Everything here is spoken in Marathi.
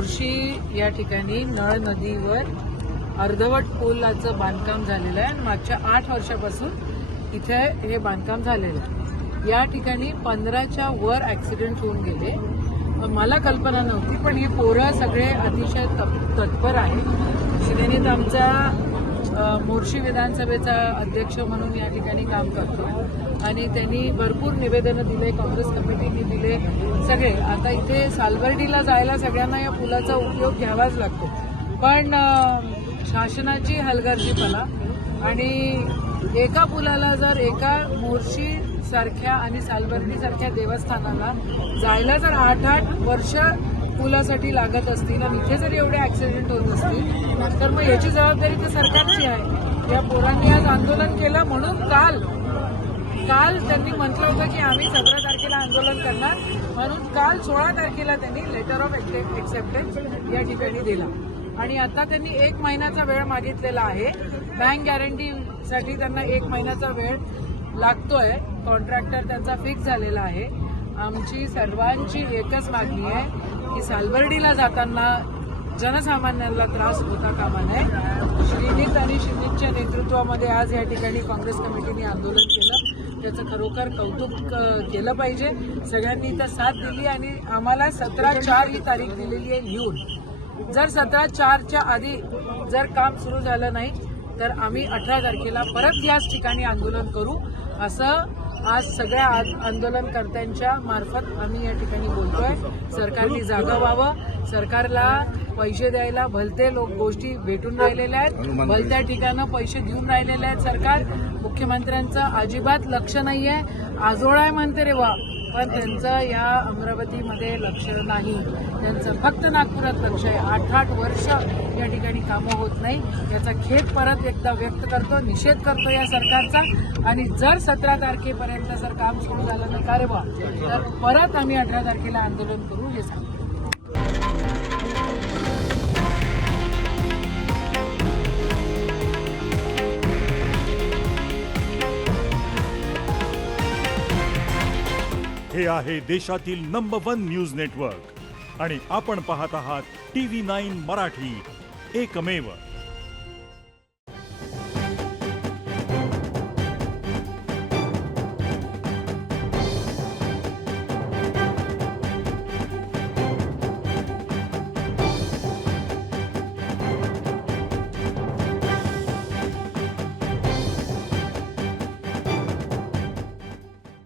मोर्शी या ठिकाणी नळ नदीवर अर्धवट पुलाचं बांधकाम झालेलं आहे आणि मागच्या 8 वर्षापासून इथे हे बांधकाम झालेलं आहे। या ठिकाणी 15च्या वर ॲक्सिडेंट होऊन गेले। मला कल्पना नव्हती, पण हे पोरं सगळे अतिशय तत्पर आहे। शिदेनीत आमचा मोर्शी विधानसभेचा अध्यक्ष म्हणून या ठिकाणी काम करतो आणि त्यांनी भरपूर निवेदनं दिले, काँग्रेस कमिटीने दिले सगळे। आता इथे सालबर्डीला जायला सगळ्यांना या पुलाचा उपयोग घ्यावाच लागतो, पण शासनाची हलगर्जीपणा आणि एका पुलाला जर एका मोर्शी सारख्या आणि सालबर्डी सारख्या देवस्थानाला जायला जर 8 वर्ष पुलासाठी लागत असतील आणि इथे जर एवढे ऍक्सिडेंट होत असतील तर मग याची जबाबदारी तर सरकारची आहे। या पोरांनी आज आंदोलन केलं म्हणून काल त्यांनी म्हटलं होतं की आम्ही 17 तारखेला आंदोलन करणार, म्हणून काल 16 तारखेला त्यांनी लेटर ऑफ एक्सेप्टन्स या ठिकाणी दिला आणि आता त्यांनी 1 महिन्याचा वेळ मागितलेला आहे। बँक गॅरंटीसाठी त्यांना 1 महिन्याचा वेळ लागतोय। कॉन्ट्रॅक्टर त्यांचा फिक्स झालेला आहे। आमची सर्वांची एकच मागणी आहे की सालबर्डीला जाताना जनसामान्यांना त्रास होता कामा नये। श्रीनीत आणि श्रीनीतच्या नेतृत्वामध्ये आज या ठिकाणी काँग्रेस कमिटीने आंदोलन केलं, त्याचं खरोखर कौतुक केलं पाहिजे। सगळ्यांनी तर साथ दिली आणि आम्हाला 17/4 ही तारीख दिलेली आहे लिहून। जर 17/4च्या आधी जर काम सुरू झालं नाही तर आम्ही 18 तारखेला परत याच ठिकाणी आंदोलन करू, असं आज सगळ्या आंदोलनकर्त्यांच्या मार्फत आम्ही या ठिकाणी बोलतोय। सरकारने जागा व्हावं, सरकारला पैसे द्यायला भलते लोक गोष्टी भेटून राहिलेल्या आहेत, भलत्या ठिकाणं पैसे देऊन राहिलेले आहेत सरकार। मुख्यमंत्र्यांचं अजिबात लक्ष नाहीये, आजोळा आहे म्हणते रे वा, पण त्यांचं या अमरावतीमध्ये लक्ष नाही, त्यांचं फक्त नागपुरात लक्ष आहे। 8 वर्ष या ठिकाणी कामं होत नाही, याचा खेद परत एकदा व्यक्त करतो, निषेध करतो या सरकारचा। आणि जर 17 तारखेपर्यंत जर काम सुरू झालं नाही का रे बा, तर परत आम्ही 18 तारखेला आंदोलन करू हे सांगतो। हे आहे देशातील नंबर 1 न्यूज नेटवर्क आणि आपण पाहत आहात TV9 मराठी, एकमेव।